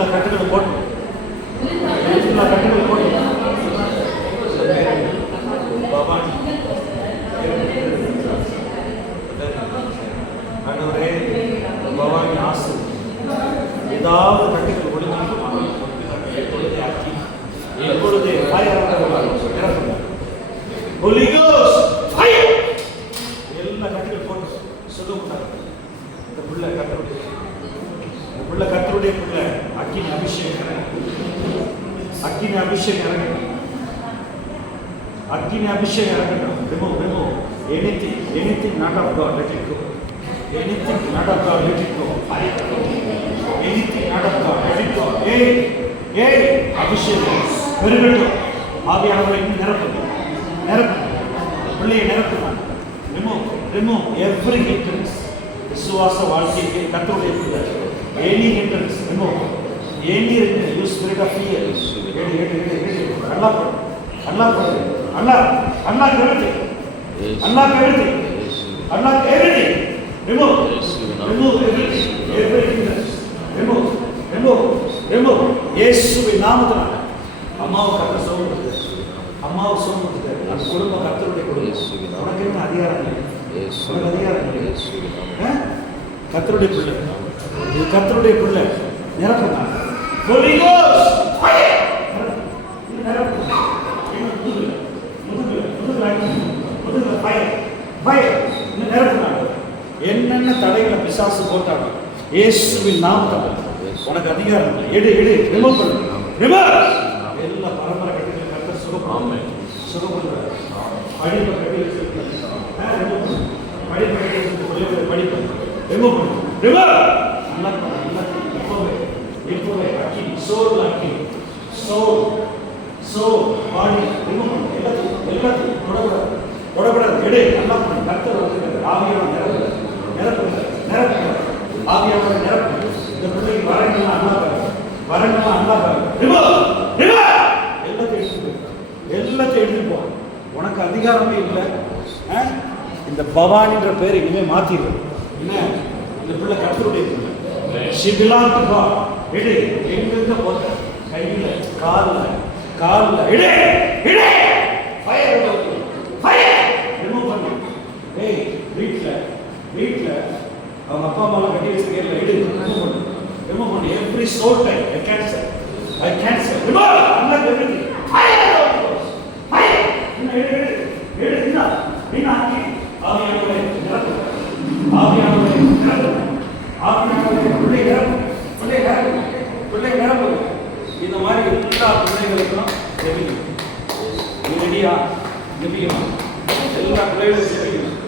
எல்லா கட்டுகளும் போட்டு எல்லா கட்டுகளும் போட்டு பவானி ஆண்டவரே பவானி ஆசை ஏதாவது கட்டுகள் ஒளிஞ்சிருக்குமா எப்பொழுதே ஆக்கி எப்பொழுதே Holy Ghost fire எல்லா கட்டுகள் போட்டு சொல்லுங்க. இந்த புள்ள கர்த்தருடைய புள்ள கர்த்தருடைய புள்ள அக்கினி அபிஷேகம் அக்கினி அபிஷேகம் இறங்கட்டும் அக்கினி அபிஷேகம் இறங்கட்டும். remove anything not of God, let it go. Anything not of God, let it go. Anything not of God, let it go. ஏய் அபிஷேகம் பெருகட்டும். ஆவியானவரை நிரப்புங்க பிள்ளையை நிரப்புங்க. remove every hindrance. விசுவாச வாழ்க்கைக்கு கர்த்தருடைய பிள்ளை any hindrance remove any you spirit of fear unlock everything remove every hindrance remove இயேசுவின் நாமத்தினால அம்மாவை கர்த்தர் சோமத்துக்கு அம்மாவை சோமத்துக்கு அந்த குடும்பம் கர்த்தருடைய குடும்பம். உனக்கு என்ன அதிகாரம் இல்லை? அதிகாரம் இல்லை. கர்த்தருடைய பிள்ளை இது கர்த்தருடைய பிள்ளை நிரப்புங்க. Holy Ghost fire நிரப்புங்க. முதுகுல fire நிரப்புங்க. என்னென்ன தடைகளை பிசாசு போட்டாங்க இயேசுவின் நாமத்தால உனக்கு அதிகாரம் இல்லை. எடு ரிமூவ் பண்ணு. எல்லா பரம்பரை கட்டுகளை கர்த்தர் சுகப்படுத்துறார். படிப்பை கட்டி படிப்பு ரிமூவ் பண்ணு. இப்போவே அக்கினி சோல் அக்கினி சோல் பாடி ரிமூவ் பண்ணு. எல்லாத்தையும் தொடக்கூடாது. எடு நல்லா பண்ணு. கர்த்தர் வந்து ஆவியான நிரப்பு ஆவியான நிரப்பு. இந்த பிள்ளைக்கு வரங்கள்லாம் அண்ணாக்காரு எல்லாத்தையும் எடுத்துட்டு போ. உனக்கு அதிகாரமே இல்லை. இந்த பவானின்ற பேர் இனிமே மாத்திடு. என்ன இந்த பிள்ளை கர்த்தருடைய பிள்ளை சிபிலான் எடு. எங்க போட்ட கையில கால்ல எடு ஃபயர் ரிமூவ் பண்ணு. ஏய் வீட்ல அவங்க அப்பா அம்மாலாம் கட்டி வச்சிருக்கேன். எடு ரிமூவ் பண்ணு. Every soul time I cancel remove unlock everything. Fire எடு நீனா ஆக்கி ஆவியானவரே நிரப்பு. பிள்ளை நிரப்பு. இந்த மாதிரி எல்லா பிள்ளைகளுக்கும் ஜெபிங்க. ரெடியா ஜெபிக்கணும். எல்லா பிள்ளைகளும் ஜெபிக்கணும்.